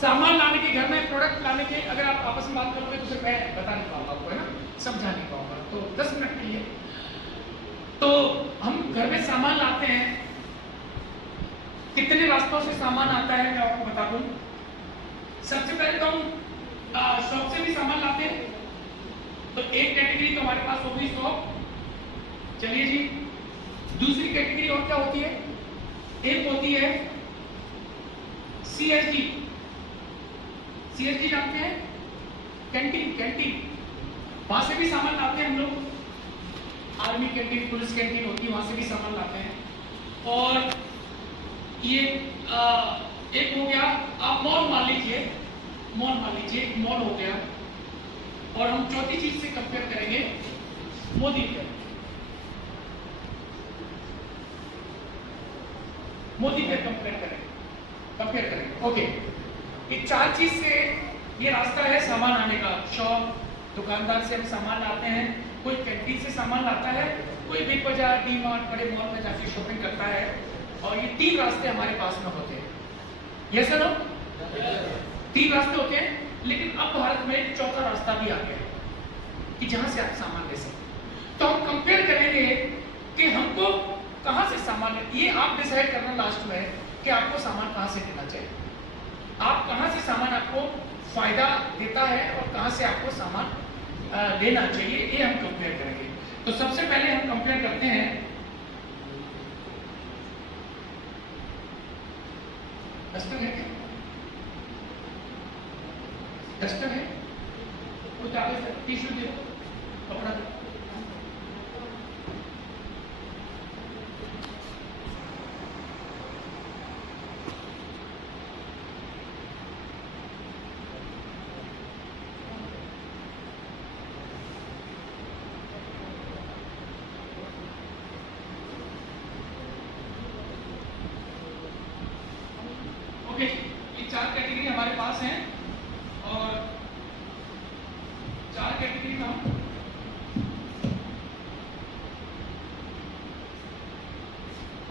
सामान लाने के, घर में प्रोडक्ट लाने के अगर आप आपस में बात करोगे तो फिर मैं बता नहीं पाऊंगा आपको, है ना, समझा नहीं पाऊंगा। तो 10 मिनट के लिए तो हम घर में सामान लाते हैं, कितने रास्तों से सामान आता है मैं आपको बता दूं। सबसे पहले तो हम शॉप से भी सामान लाते हैं, तो एक कैटेगरी तो हमारे पास होगी शॉप। चलिए जी, दूसरी कैटेगरी और क्या होती है, एक होती है सीएसडी। सीएसडी जानते हैं, कैंटीन, कैंटीन, वहां से भी सामान लाते हैं हम लोग। आर्मी कैंटीन, पुलिस कैंटीन होती है, वहां से भी सामान लाते हैं। और ये एक हो गया, आप मॉल मान लीजिए, मॉल मान लीजिए, एक मॉल हो गया। और हम चौथी चीज से कंपेयर करेंगे मोदी पे, मोदी पे कंपेयर करेंगे। ओके, ये 4 चीज से ये रास्ता है सामान आने का। शॉप, दुकानदार से हम सामान लाते हैं, कोई कैंटीन से सामान लाता है, कोई बिग बाजार, डी मार्ट, बड़े मॉल में जाके शॉपिंग करता है। और ये 3 रास्ते हमारे पास में होते हैं। यस नो, 3 रास्ते होते हैं। लेकिन अब भारत में एक चौथा रास्ता भी आ गया है कि जहां से आप सामान ले सकते। तो हम कंपेयर करेंगे कि हमको कहां से सामान ले, ये आप डिसाइड करना लास्ट में कि आपको सामान कहां से लेना चाहिए, आप कहां से सामान आपको फायदा देता है और कहां से आपको सामान लेना चाहिए, ये हम कंपेयर करेंगे। तो सबसे पहले हम कंपेयर करते हैं, डस्टर है क्या, डस्टर है, कुछ आगे टिश्यू दे दो, कपड़ा दो। ये 4 कैटेगरी हमारे पास हैं और 4 कैटेगरी में हम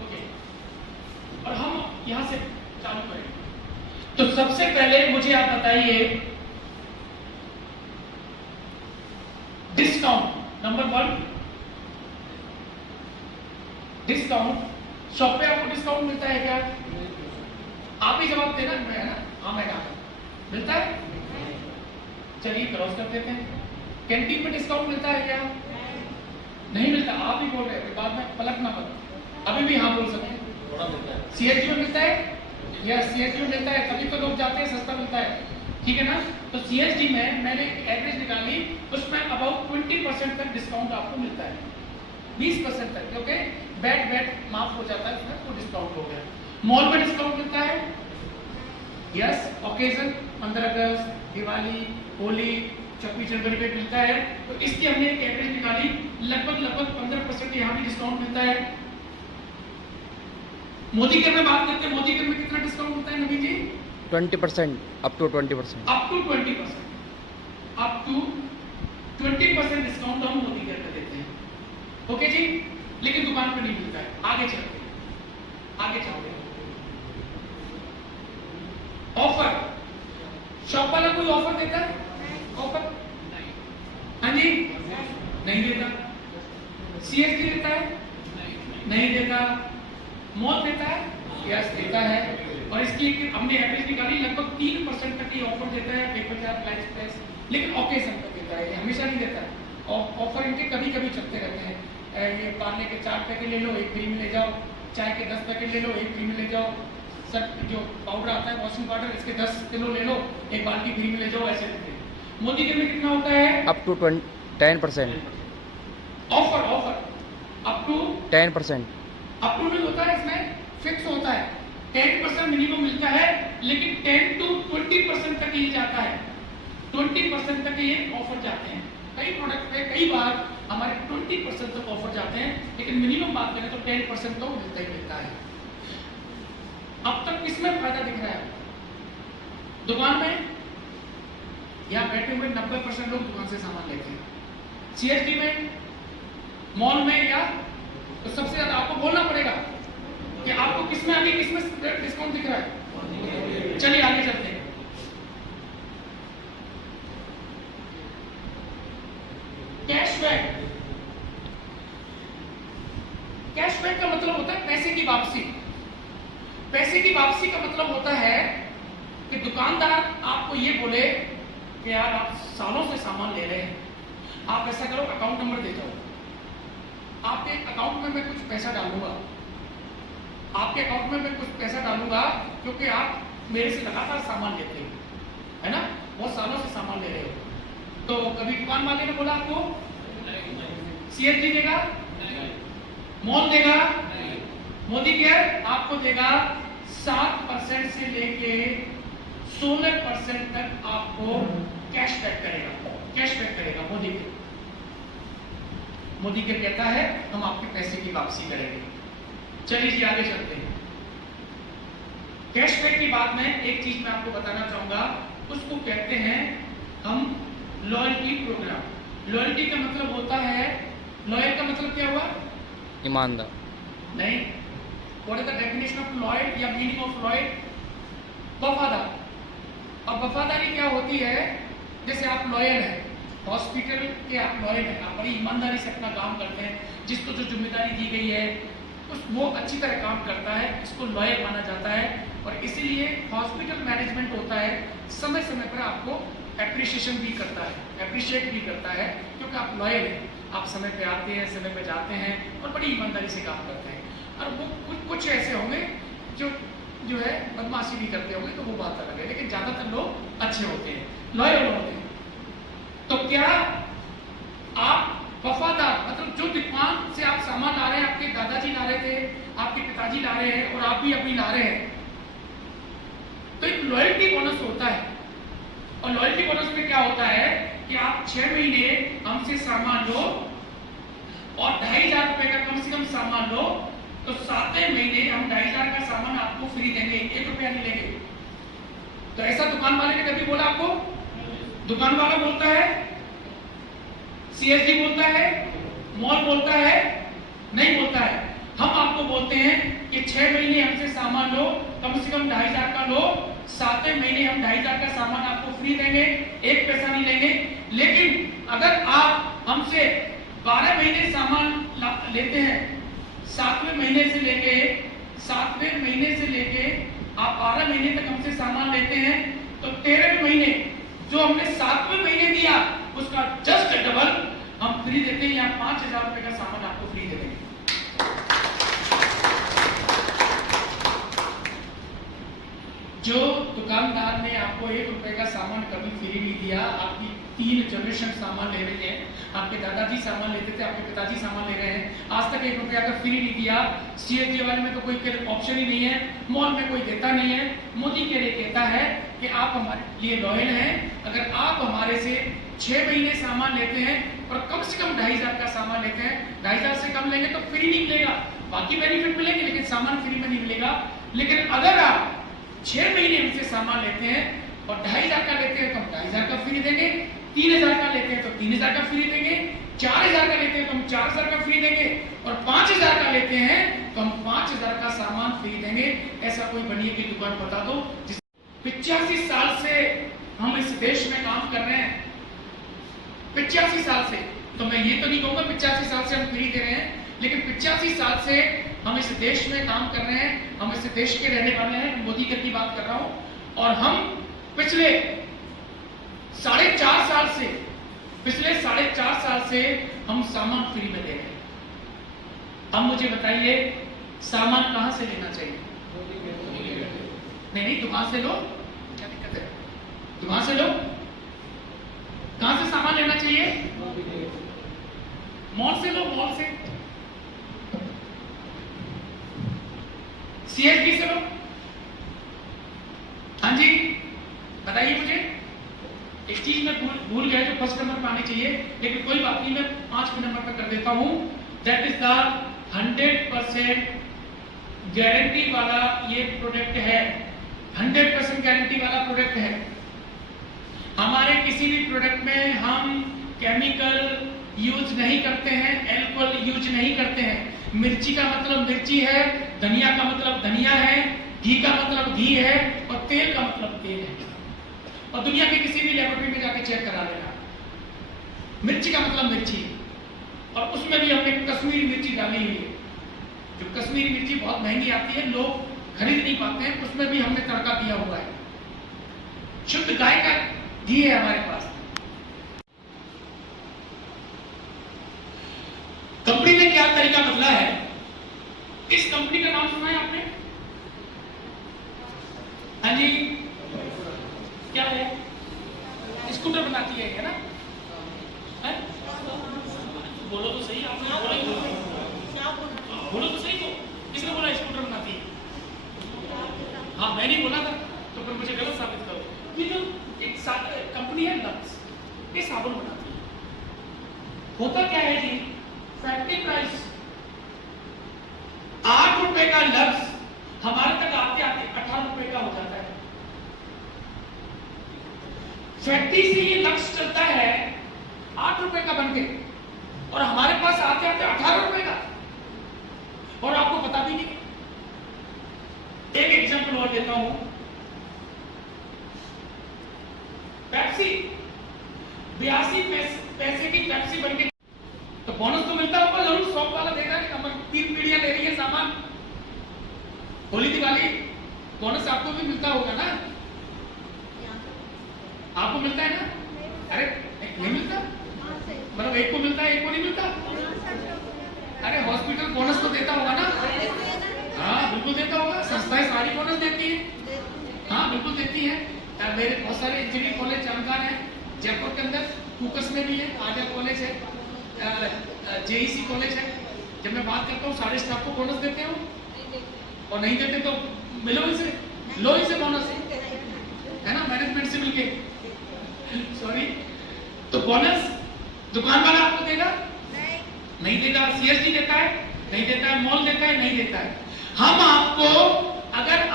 ओके, और हम यहां से चालू करेंगे। तो सबसे पहले मुझे आप बताइए, डिस्काउंट नंबर 1, डिस्काउंट। शॉप पे आपको डिस्काउंट मिलता है क्या? आप ही जवाब देना, है ना, हाँ मैडम, मिलता है? चलिए क्रॉस कर देते हैं। कैंटीन में डिस्काउंट मिलता है क्या? नहीं मिलता, आप ही बोल रहे थे, बाद में पलटना पड़ता। अभी भी हाँ बोल सकते हैं, थोड़ा मिलता है। सीएसडी में मिलता है, यस सीएसडी में मिलता है, तभी तो लोग जाते हैं, सस्ता मिलता है, ठीक है ना। तो सीएसडी में मैंने एवरेज निकाली, उसमें अबाउट 20% तक डिस्काउंट आपको मिलता है, 20% तक, क्योंकि बैट माफ हो जाता है उसमें, तो डिस्काउंट हो गया। मॉल में डिस्काउंट मिलता है, यस, ओकेजन 15 अगस्त, दिवाली, होली, छब्बीस जनवरी पे मिलता है। तो इसकी हमने एक एवरेज निकाली, लगभग 15% यहाँ भी डिस्काउंट मिलता है। मोदी कर में बात करते हैं, मोदी कर में कितना डिस्काउंट मिलता है Nabi ji? 20%, up to 20%, up to 20%, up to 20% discount हम मोदी कर में देते हैं। ओके जी, लेकिन दुकान पे नहीं मिलता है। आगे चलते हैं। ऑफर, शॉप वाला कोई ऑफर देता है? ऑफर हाँ जी, नहीं देता। सीएसडी देता है? नहीं देता। मॉल देता है? यस देता है। और इसकी हमने एवरेज निकाली, लगभग 3% तक ये ऑफर देता है, पेपर चार्ज, लाइफ प्रेस, लेकिन ओकेजन पर देता है, हमेशा नहीं देता है। ऑफर इनके कभी कभी चलते रहते हैं। ये पार्ले के 4 पैकेट ले लो, 1 फ्री में ले जाओ, चाय के 10 पैकेट ले लो, 1 फ्री में ले जाओ, सब जो पाउडर आता है वॉशिंग पाउडर, इसके 10 किलो ले लो, 1 बाल्टी फ्री में ले जाओ, ऐसे देते हैं। मोदी के में कितना होता है? Up to 10%, offer up to 10%, up to नहीं होता है, इसमें फिक्स होता है, 10% मिनिमम मिलता है, लेकिन 10 to 20% तक ये जाता है, 20% तक ये ऑफर जाते हैं। कई प्रोडक्ट पे कई बार हमारे 20% तक ऑफर जाते हैं, लेकिन मिनिमम बात करें तो 10% तो मिलता ही मिलता है। अब तक किसमें फायदा दिख रहा है? दुकान में, यहाँ बैठे हुए 90% लोग दुकान से सामान लेते हैं। सीएसडी में, मॉल में, या तो सबसे ज्यादा आपको बोलना पड़ेगा कि आपको किसमें अभी किसमें डिस्काउंट दिख रहा है। चलिए आगे चलते हैं। की वापसी। पैसे की वापसी का मतलब होता है कि दुकानदार आपको ये बोले कि यार आप सालों से सामान ले रहे हैं, आप ऐसा करो अकाउंट नंबर दे जाओ, आपके अकाउंट में मैं कुछ पैसा डालूंगा, आपके अकाउंट में मैं कुछ पैसा डालूंगा क्योंकि आप मेरे से लगातार सामान लेते हो, है ना, बहुत सालों से सामान ले रहे हो। तो कभी दुकान वाले ने बोला आपको सीएसडी देगा, मॉल देगा, मोदी केयर आपको देगा 7% से लेके 16% तक आपको कैशबैक करेगा, कैशबैक करेगा मोदी केयर। मोदी केयर कहता है हम आपके पैसे की वापसी करेंगे। चलिए जी आगे चलते हैं। कैशबैक की बात में एक चीज मैं आपको बताना चाहूंगा, उसको कहते हैं हम लॉयल्टी प्रोग्राम। लॉयल्टी का मतलब होता है, लॉयल का मतलब क्या हुआ? ईमानदार। नहीं, what is the definition of loyal या मीनिंग ऑफ लॉयल? वफादार। अब वफादारी क्या होती है? जैसे आप लॉयल हैं, हॉस्पिटल के आप लॉयल हैं, आप बड़ी ईमानदारी से अपना काम करते हैं, जिसको जो जिम्मेदारी दी गई है उस वो अच्छी तरह काम करता है, इसको लॉयल माना जाता है। और इसीलिए हॉस्पिटल मैनेजमेंट होता है समय समय पर आपको एप्रिशिएशन भी करता है, अप्रिशिएट भी करता है, क्योंकि आप लॉयल हैं, आप समय पे आते हैं, समय पे जाते हैं और बड़ी ईमानदारी से काम करते हैं। और वो कुछ ऐसे होंगे जो है बदमाशी भी करते होंगे, तो वो बात अलग है, लेकिन ज्यादातर लोग अच्छे होते हैं, लॉयल होते हैं। तो क्या आप वफादार, मतलब जो दुकान से आप सामान ला रहे हैं, आपके दादाजी ला रहे थे, आपके पिताजी ला रहे हैं और आप भी अभी ला रहे हैं, तो एक लॉयल्टी बोनस होता है। और लॉयल्टी बोनस में क्या होता है कि आप 6 महीने हमसे सामान लो और 2500 रुपए का कम से कम सामान लो, तो 7वें महीने हम 2500 का सामान आपको फ्री देंगे, 1 रुपया नहीं लेंगे। तो ऐसा दुकान वाले ने कभी बोला आपको? दुकान वाला बोलता है, सीएसडी बोलता है, मॉल बोलता है? नहीं बोलता है। हम आपको बोलते हैं कि 6 महीने हमसे सामान लो, कम से कम 2500 का लो, 7वें महीने हम 2500 का सामान आपको फ्री देंगे, 1 पैसा नहीं लेंगे। लेकिन अगर आप हमसे 12 महीने सामान लेते हैं, 7वें महीने से लेके आप 12 महीने तक हमसे सामान लेते हैं, तो 13वें महीने जो हमने 7वें महीने दिया उसका जस्ट डबल हम फ्री देते हैं, या 5000 रुपए का सामान आपको फ्री दे देंगे। जो दुकानदार ने आपको 1 रुपए का सामान कभी फ्री नहीं दिया, आपकी 3 जनरेशन सामान ले रहे हैं, आपके दादाजी सामान लेते थे, आपके पिताजी सामान ले रहे हैं, आज तक 1 रुपया का फ्री नहीं दिया। सीएसडी वाले में तो कोई ऑप्शन ही नहीं है, मॉल में कोई देता नहीं है। मोदी के लिए कहता है कि आप हमारे लिए लॉयल हैं, अगर आप हमारे से 6 महीने सामान लेते हैं और कम से कम 2500 का सामान लेते हैं, 2500 से कम लेंगे तो फ्री नहीं मिलेगा, बाकी बेनिफिट मिलेंगे लेकिन सामान फ्री में नहीं मिलेगा। लेकिन अगर आप 6 महीने हमसे सामान लेते हैं और 2500 का लेते हैं तो हम 2500 का फ्री देंगे, 3000 का लेते हैं तो 3000 का फ्री देंगे, 4000 का लेते हैं तो हम 4000 का फ्री देंगे, और 5000 का लेते हैं तो हम 5000 का सामान फ्री देंगे। ऐसा कोई बनिए की दुकान बता दो जिस 85 साल से हम इस देश में काम कर रहे हैं, 85 साल से, तो मैं ये तो नहीं कहूंगा 85 साल से हम फ्री दे रहे हैं, लेकिन 85 साल से हम इस देश में काम कर रहे हैं, हम इस देश के रहने वाले हैं, मोदी केयर की बात कर रहा हूं। और हम पिछले 4.5 साल से हम सामान फ्री में दे रहे हैं। अब मुझे बताइए सामान कहां से लेना चाहिए? नहीं, दुकान से लो, क्या दिक्कत है? दुकान से लो। कहां से सामान लेना चाहिए? मॉल से लो, मॉल से, सीएसडी से लो। हाँ जी बताइए मुझे, एक चीज मैं भूल गया जो फर्स्ट नंबर पर आनी चाहिए, लेकिन कोई बात नहीं, मैं 5वें नंबर पर कर देता हूं। दैट इज द 100% गारंटी वाला ये प्रोडक्ट है, 100% गारंटी वाला प्रोडक्ट है। हमारे किसी भी प्रोडक्ट में हम केमिकल यूज नहीं करते हैं, अल्कोहल यूज नहीं करते हैं। मिर्ची का मतलब मिर्ची है, धनिया का मतलब धनिया है, घी का मतलब घी है, और तेल का मतलब तेल है। और दुनिया के किसी भी लेबोरेटरी में जाके चेक करा लेना, मिर्ची का मतलब मिर्ची, और उसमें भी हमने कश्मीरी मिर्ची डाली हुई है। जो कश्मीरी मिर्ची बहुत महंगी आती है, लोग खरीद नहीं पाते हैं, उसमें भी हमने तड़का दिया हुआ है। शुद्ध गाय का घी है हमारे पास। कंपनी ने क्या तरीका बदला है, इस कंपनी का नाम सुना है आपने? हाँ जी, क्या है? स्कूटर बनाती है ना? है? बोलो तो सही, आपने बोला ही बोलो तो सही। तो किसने बोला स्कूटर बनाती है? हाँ, मैं नहीं बोला था, तो फिर मुझे गलत साबित करो। ये जो एक कंपनी है लक्स, ये साबुन बनाती है। होता क्या है जी, फैक्ट्री प्राइस 8 रुपए का लक्स हमारे तक आते आते 18 रुपए का हो जाता है। फैक्ट्री से ये लक्स चलता है 8 रुपए का बनके, और हमारे पास आते आते 18 रुपए का, और आपको पता भी नहीं। एक एग्जांपल और देता हूं, पेप्सी 82 पैसे की पेप्सी बनके, तो बोनस तो मिलता होगा जरूर। शॉप वाला देखा कि हम 3 पीढ़ियां ले रही है सामान, होली दिवाली, बोनस आपको भी मिलता होगा ना? आपको मिलता है ना? अरे नहीं मिलता, मतलब एक को मिलता है, एक को नहीं मिलता। अरे हॉस्पिटल बोनस तो देता होगा ना? हाँ बिल्कुल देता होगा। संस्थाएं सारी बोनस देती है, हाँ बिल्कुल देती है। मेरे बहुत सारे इंजीनियरिंग कॉलेज जानकार हैं जयपुर के अंदर, कुकस में भी है, आजा कॉलेज है, जेईसी कॉलेज है। जब मैं बात करता हूँ सारे स्टाफ को बोनस देते हो, और नहीं देते तो मिलो इसे, लो इसे बोनस, है ना, मैनेजमेंट से मिलके। सॉरी, तो बोनस दुकान वाला आपको देगा? नहीं देगा। सीएसडी देता है? नहीं देता है। मॉल देता है? नहीं देता है। हम आपको, अगर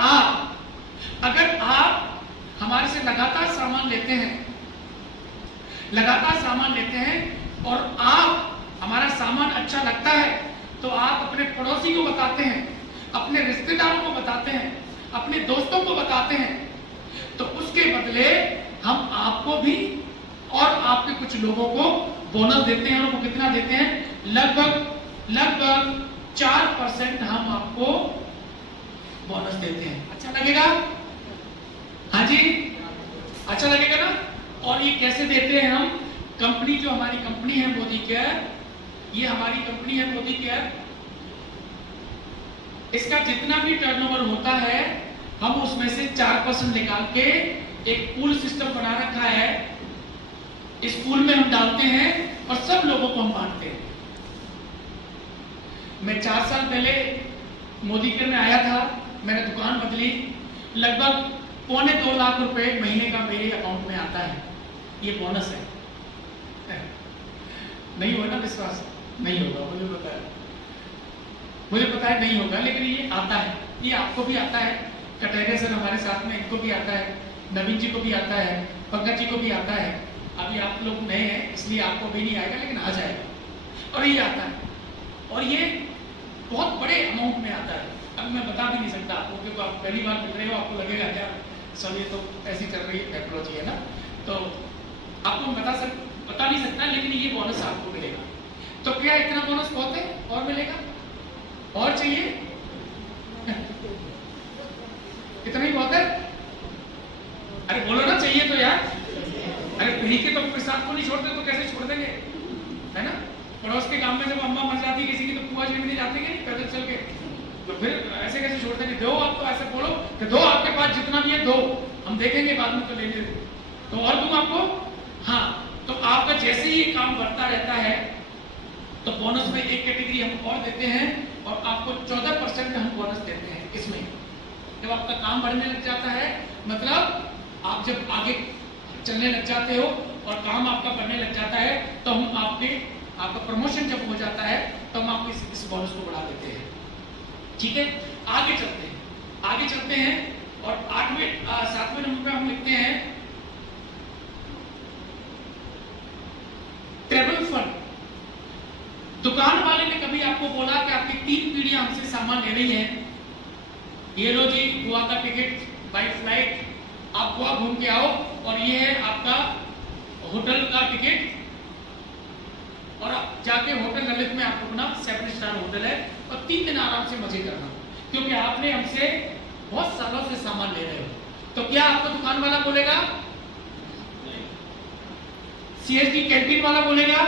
आप हमारे से लगातार सामान लेते हैं और आप हमारा सामान अच्छा लगता है, तो आप अपने पड़ोसी को बताते हैं, अपने रिश्तेदारों को बताते हैं, अपने दोस्तों को बताते हैं, तो उसके बदले हम आपको भी और आपके कुछ लोगों को बोनस देते हैं। और वो कितना देते हैं? लगभग 4% हम आपको बोनस देते हैं। अच्छा लगेगा? हाँ जी, अच्छा लगेगा ना? और ये कैसे देते हैं हम? कंपनी, जो हमारी कंपनी है मोदी केयर, ये हमारी कंपनी है मोदी केयर, इसका जितना भी टर्नओवर होता है, हम उसमें से 4% निकाल के एक पूल सिस्टम बना रखा है। इस पूल में हम डालते हैं और सब लोगों को हम बांटते हैं। मैं 4 साल पहले मोदी केयर में आया था, मैंने दुकान बदली, लगभग 2.25 लाख रुपए महीने का मेरे अकाउंट में आता है। ये बोनस है। नहीं होगा ना विश्वास? नहीं होगा, मुझे पता है नहीं होगा, लेकिन ये आता है। ये आपको भी आता है, कटहरे सर हमारे साथ में, इनको भी आता है, नवीन जी को भी आता है, पंकज जी को भी आता है। अभी आप लोग नए हैं इसलिए आपको भी नहीं आएगा, लेकिन आ जाएगा। और ये आता है, और ये बहुत बड़े अमाउंट में आता है। अब मैं बता भी नहीं सकता आपको, क्योंकि आप पहली बार मिल रहे हो, आपको लगेगा क्या सब ये तो ऐसी चल रही है टेक्नोलॉजी, है ना? तो आपको बता नहीं सकता, लेकिन ये बोनस आपको मिलेगा। तो क्या इतना बोनस बहुत है? और मिलेगा? और चाहिए? इतना ही बहुत है? अरे बोलो ना, चाहिए तो यार। अरे पीढ़ी के तो साथ को नहीं छोड़ते तो कैसे छोड़ देंगे, है ना? पड़ोस के गांव में जब अम्मा मर जाती किसी की, तो पुआ जीवनी जाते हैं पैदल चल के, तो फिर ऐसे कैसे छोड़ देंगे? दो, आप तो ऐसे बोलो कि दो, आपके पास जितना भी है दो, हम देखेंगे बाद में, तो लेने तो और दूं आपको। हाँ, तो आपका जैसे ही ये काम बढ़ता रहता है, तो बोनस में एक कैटेगरी हम और देते हैं, और आपको 14% हम बोनस देते हैं इसमें। जब आपका काम बढ़ने लग जाता है, मतलब आप जब आगे चलने लग जाते हो और काम आपका बढ़ने लग जाता है, तो हम आपका प्रमोशन जब हो जाता है, तो हम आपको इस बोनस को बढ़ा देते हैं। ठीक है, आगे चलते हैं और 7वें नंबर पे हम लिखते हैं ट्रेवल फंड। दुकान वाले ने कभी आपको बोला कि आपकी 3 पीढ़ियां हमसे सामान ले रही हैं, ये लो जी गोवा का टिकट बाय फ्लाइट, आप गोवा घूम के आओ, और ये है आपका होटल का टिकट, और आप जाके होटल ललित में आपको अपना 7 स्टार होटल है और 3 दिन आराम से मजे करना, क्योंकि आपने हमसे बहुत सालों से सामान ले रहे हो। तो क्या आपको दुकान वाला बोलेगा, सीएसडी कैंटीन वाला बोलेगा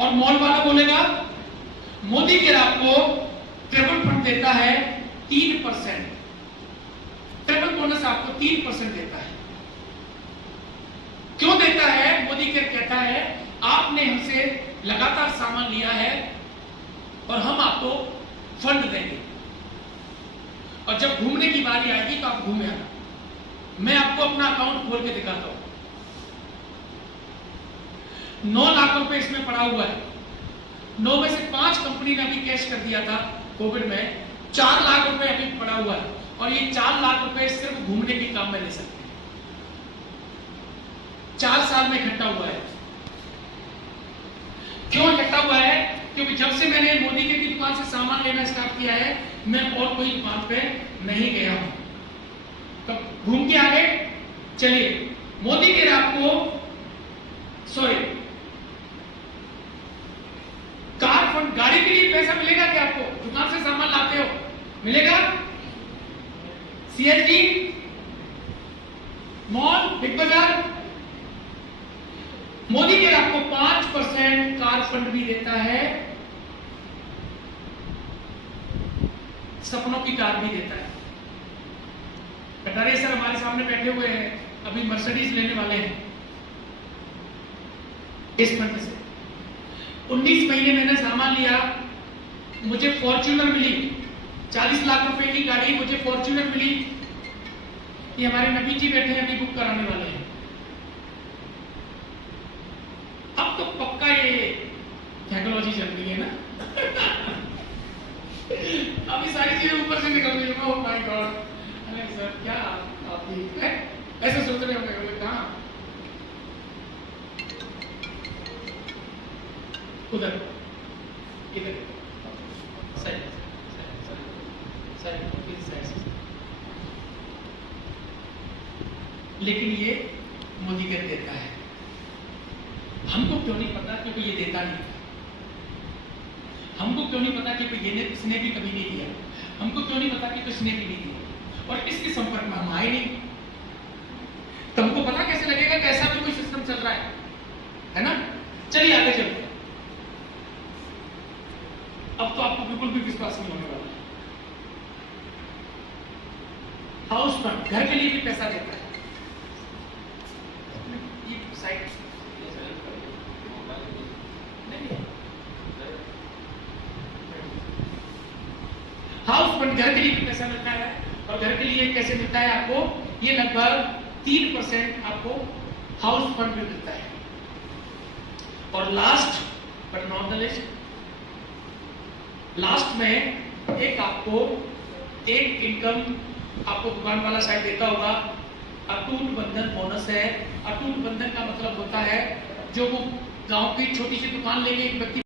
और मॉल वाला बोलेगा? मोदी केयर आपको ट्रेवल फंड देता है 3%, ट्रेवल बोनस आपको 3% देता है। क्यों देता है? मोदी केयर कहता है आपने हमसे लगातार सामान लिया है और हम आपको फंड देंगे, और जब घूमने की बारी आएगी तो आप घूमे आना। मैं आपको अपना अकाउंट खोल के दिखाता हूं। 9 लाख रुपए इसमें पड़ा हुआ है। 9 में से 5 कंपनी ने अभी कैश कर दिया था कोविड में। 4 लाख रुपए अभी पड़ा हुआ है, और ये 4 लाख रुपए सिर्फ घूमने के काम में ले सकते हैं। 4 साल में इकट्ठा हुआ है। क्यों इकट्ठा हुआ है? क्योंकि जब से मैंने मोदी केयर की दुकान से सामान लेना स्टार्ट किया है, मैं और कोई दुकान पे नहीं गया हूं। तो घूम के आ गए। चलिए, मोदी केयर आपको कार फंड, गाड़ी के लिए पैसा मिलेगा क्या आपको? दुकान से सामान लाते हो, मिलेगा? सीएसडी, मॉल, बिग बाजार, मोदी केयर आपको 5% कार फंड भी देता है, सपनों की कार भी देता है। कटारे सर हमारे सामने बैठे हुए हैं, अभी मर्सिडीज लेने वाले हैं इस फंड से। 19 महीने मैंने सामान लिया, मुझे फॉर्च्यूनर मिली, 40 लाख रुपए की गाड़ी मुझे फॉर्च्यूनर मिली। ये हमारे नबी जी बैठे हैं, अभी बुक कराने वाले हैं। अब तो पक्का ये टेक्नोलॉजी चल रही है ना। अभी सारी चीजें ऊपर से निकल रही है। ओह माय गॉड, अरे सर क्या आप ऐसे सोच रहे होंगे? बोले कहाँ? उधर, इधर, सही लेकिन ये मोदी केयर देता है। हमको क्यों नहीं पता? क्योंकि ये देता नहीं। हमको क्यों नहीं पता? क्योंकि ये इसने भी कभी नहीं दिया। हमको क्यों नहीं पता? क्योंकि इसने भी नहीं दिया, और इसके संपर्क में हम आए नहीं। तो हमको पता कैसे लगेगा कि ऐसा भी कोई सिस्टम चल रहा है ना? चलिए आगे चलते हैं। अब तो आपको बिल्कुल भी विश्वास नहीं होने वाला। हाउस फंड, घर के लिए भी पैसा देता है। ये साइड हाउस फंड, घर के लिए भी पैसा मिलता है। और घर के लिए कैसे मिलता है आपको? ये लगभग 3% आपको हाउस फंड में मिलता है। और last but not the list, last में एक आपको एक इनकम आपको दुकान वाला शायद देता होगा, अटूट बंधन बोनस है। अटूट बंधन का मतलब होता है जो वो गांव की छोटी सी दुकान लेके एक व्यक्ति